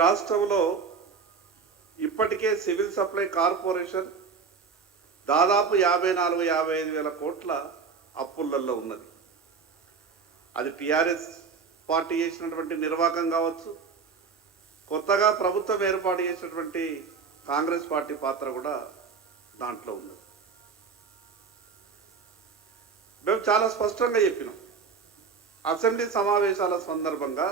రాష్ట్రంలో ఇప్పటికే civil supply corporation దాదాపు 54-55 వేల కోట్ల అప్పులలో ఉన్నది. అది టీఆర్ఎస్ పార్టీ చేసినటువంటి నిర్వాహకం కావచ్చు, కొత్తగా ప్రభుత్వం ఏర్పాటు చేసినటువంటి కాంగ్రెస్ పార్టీ పాత్ర కూడా దాంట్లో ఉన్నది. మేము చాలా స్పష్టంగా చెప్పినాం. అసెంబ్లీ సమావేశాల సందర్భంగా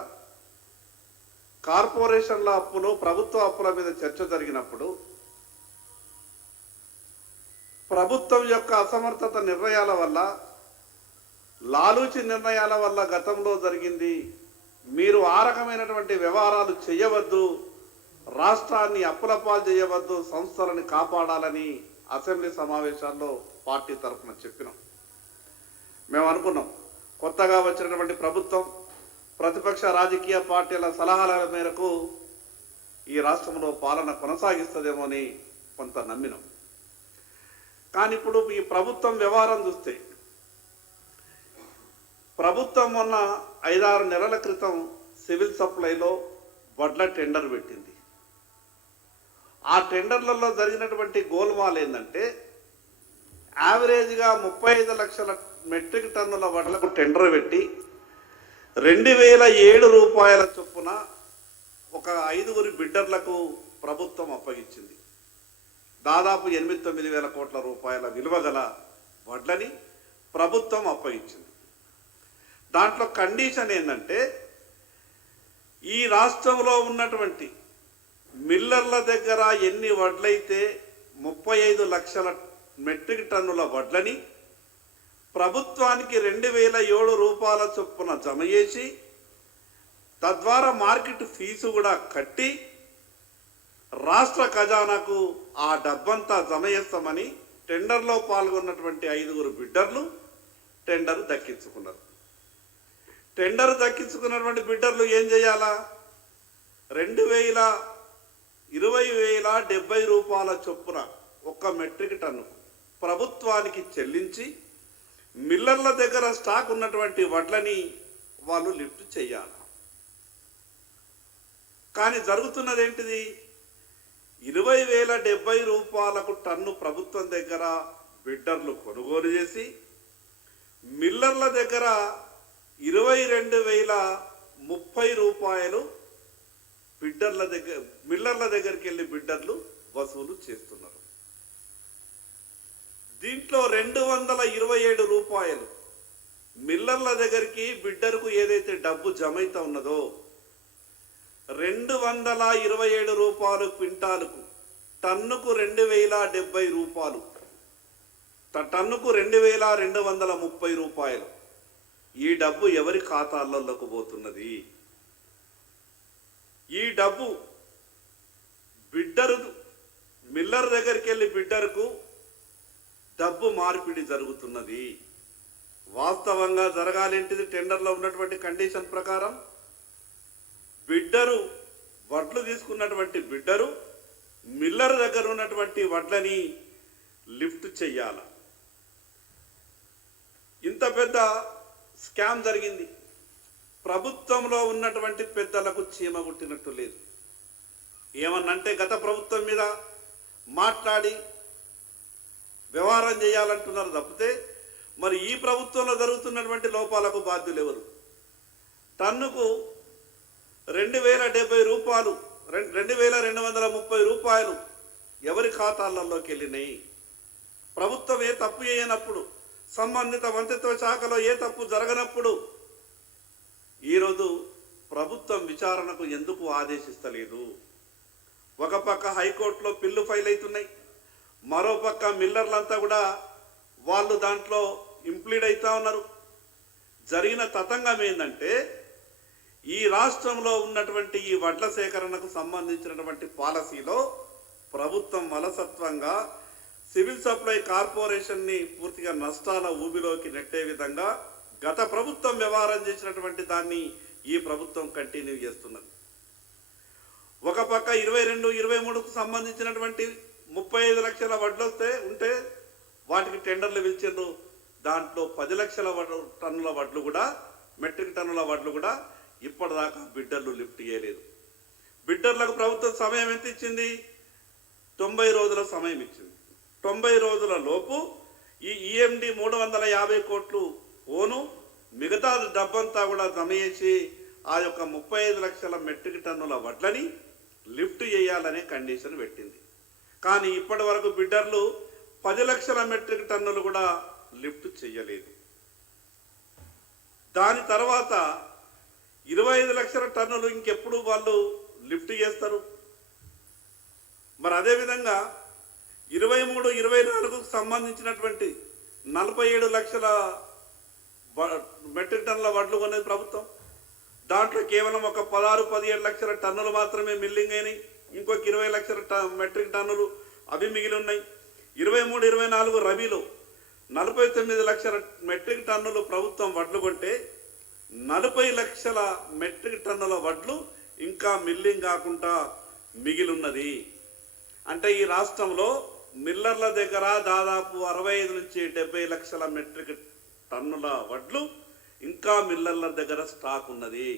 కార్పొరేషన్ల అప్పులు, ప్రభుత్వ అప్పుల మీద చర్చ జరిగినప్పుడు ప్రభుత్వం యొక్క అసమర్థత నిర్ణయాల వల్ల, లాలూచి నిర్ణయాల వల్ల గతంలో జరిగింది. మీరు ఆ రకమైనటువంటి వ్యవహారాలు చేయవద్దు, రాష్ట్రాన్ని అప్పులపాలు చేయవద్దు, సంస్థలను కాపాడాలని అసెంబ్లీ సమావేశాల్లో పార్టీ తరఫున చెప్పినాం. మేము అనుకున్నాం, కొత్తగా వచ్చినటువంటి ప్రభుత్వం ప్రతిపక్ష రాజకీయ పార్టీల సలహాల మేరకు ఈ రాష్ట్రంలో పాలన కొనసాగిస్తుందేమో అని కొంత నమ్మినాం. కానీ ఇప్పుడు ఈ ప్రభుత్వం వ్యవహారం చూస్తే, ప్రభుత్వం మొన్న 5-6 నెలల క్రితం సివిల్ సప్లైలో వడ్ల టెండర్ పెట్టింది. ఆ టెండర్లలో జరిగినటువంటి గోల్మాల్ ఏంటంటే, యావరేజ్గా 35 లక్షల మెట్రిక్ టన్నుల వడ్లకు టెండర్ పెట్టి 2007 రూపాయల చొప్పున ఒక 5 బిడ్డర్లకు ప్రభుత్వం అప్పగించింది. దాదాపు 8-9 వేల కోట్ల రూపాయల విలువ గల వడ్లని ప్రభుత్వం అప్పగించింది. దాంట్లో కండిషన్ ఏంటంటే, ఈ రాష్ట్రంలో ఉన్నటువంటి మిల్లర్ల దగ్గర ఎన్ని వడ్లయితే 35 లక్షల మెట్రిక్ టన్నుల వడ్లని ప్రభుత్వానికి 2007 రూపాయల చొప్పున జమ చేసి, తద్వారా మార్కెట్ ఫీజు కూడా కట్టి రాష్ట్ర ఖజానాకు ఆ డబ్బంతా జమ చేస్తామని టెండర్లో పాల్గొన్నటువంటి 5 బిడ్డర్లు టెండర్ దక్కించుకున్నారు. టెండర్ దక్కించుకున్నటువంటి బిడ్డర్లు ఏం చేయాలా? 20,70 రూపాయల చొప్పున ఒక్క మెట్రిక్ టన్ను ప్రభుత్వానికి చెల్లించి, మిల్లర్ల దగ్గర స్టాక్ ఉన్నటువంటి వడ్లని వాళ్ళు లిఫ్ట్ చేయాలి. కానీ జరుగుతున్నది ఏంటిది? 20,070 రూపాయలకు టన్ను ప్రభుత్వం దగ్గర బిడ్డర్లు కొనుగోలు చేసి, మిల్లర్ల దగ్గర 22,030 రూపాయలు మిల్లర్ల దగ్గరికి వెళ్ళి బిడ్డర్లు వసూలు చేస్తున్నారు. దీంట్లో 227 రూపాయలు మిల్లర్ల దగ్గరికి బిడ్డర్కు ఏదైతే డబ్బు జమైతా ఉన్నదో, 227 రూపాయలు క్వింటాలుకు, టన్నుకు 2,070 రూపాయలు, టన్నుకు 2,230 రూపాయలు. ఈ డబ్బు ఎవరి ఖాతాల్లోకి పోతున్నది? ఈ డబ్బు మిల్లర్ దగ్గరికి వెళ్ళి బిడ్డర్కు డబ్బు మార్పిడి జరుగుతున్నది. వాస్తవంగా జరగాలేంటిది? టెండర్లో ఉన్నటువంటి కండిషన్ ప్రకారం బిడ్డరు వడ్లు తీసుకున్నటువంటి బిడ్డరు మిల్లర్ దగ్గర ఉన్నటువంటి వడ్లని లిఫ్ట్ చెయ్యాల. ఇంత పెద్ద స్కామ్ జరిగింది. ప్రభుత్వంలో ఉన్నటువంటి పెద్దలకు చీమ కుట్టినట్టు లేదు. ఏమన్నంటే గత ప్రభుత్వం మీద మాట్లాడి వ్యవహారం చేయాలంటున్నారు తప్పితే, మరి ఈ ప్రభుత్వంలో జరుగుతున్నటువంటి లోపాలకు బాధ్యులు ఎవరు? టన్నుకు 2,070 రూపాయలు, 2,230 రూపాయలు ఎవరి ఖాతాలలోకి వెళ్ళినాయి? ప్రభుత్వం ఏ తప్పు చేయనప్పుడు, సంబంధిత మంత్రిత్వ శాఖలో ఏ తప్పు జరగనప్పుడు ఈరోజు ప్రభుత్వం విచారణకు ఎందుకు ఆదేశిస్తలేదు? ఒక పక్క హైకోర్టులో పిల్లు ఫైల్ అవుతున్నాయి, మరోపక్క మిల్లర్లంతా కూడా వాళ్ళు దాంట్లో ఇంప్లీడ్ అవుతా ఉన్నారు. జరిగిన తతంగం ఏంటంటే, ఈ రాష్ట్రంలో ఉన్నటువంటి ఈ వడ్ల సేకరణకు సంబంధించినటువంటి పాలసీలో ప్రభుత్వం అలసత్వంగా సివిల్ సప్లై కార్పొరేషన్ని పూర్తిగా నష్టాల ఊబిలోకి నెట్టే విధంగా గత ప్రభుత్వం వ్యవహారం చేసినటువంటి దాన్ని ఈ ప్రభుత్వం కంటిన్యూ చేస్తున్నది. ఒక పక్క 22-23కు సంబంధించినటువంటి 35 లక్షల వడ్లు ఉంటే వాటికి టెండర్లు పిలిచిండ్రు. దాంట్లో 10 లక్షల టన్నుల వడ్లు కూడా, మెట్రిక్ టన్నుల వడ్లు కూడా ఇప్పటిదాకా బిడ్డర్లు లిఫ్ట్ చేయలేదు. బిడ్డర్లకు ప్రభుత్వం సమయం ఎంత ఇచ్చింది? 90 రోజుల సమయం ఇచ్చింది. 90 రోజుల లోపు ఈ ఈఎండి 350 కోట్లు ఓను, మిగతా డబ్బంతా కూడా జమ చేసి ఆ యొక్క 35 లక్షల మెట్రిక్ టన్నుల వడ్లని లిఫ్ట్ చేయాలనే కండిషన్ పెట్టింది. కానీ ఇప్పటి వరకు బిడ్డర్లు 10 లక్షల మెట్రిక్ టన్నులు కూడా లిఫ్ట్ చేయలేదు. దాని తర్వాత 25 లక్షల టన్నులు ఇంకెప్పుడు వాళ్ళు లిఫ్ట్ చేస్తారు? మరి అదేవిధంగా 23, 24కు సంబంధించినటువంటి 47 లక్షల మెట్రిక్ టన్నుల వడ్లు కొనేది ప్రభుత్వం. దాంట్లో కేవలం ఒక 16, 17 లక్షల టన్నులు మాత్రమే మిల్లింగ్ అయినాయి. ఇంకొక 20 లక్షల మెట్రిక్ టన్నులు అవి మిగిలి ఉన్నాయి. 23, 24 రబీలో 49 లక్షల మెట్రిక్ టన్నులు ప్రభుత్వం వడ్లు కొంటే 40 లక్షల మెట్రిక్ టన్నుల వడ్లు ఇంకా మిల్లింగ్ కాకుండా మిగిలిన్నది. అంటే ఈ రాష్ట్రంలో మిల్లర్ల దగ్గర దాదాపు 65 నుంచి 70 లక్షల మెట్రిక్ టన్నుల వడ్లు ఇంకా మిల్లర్ల దగ్గర స్టాక్ ఉన్నది.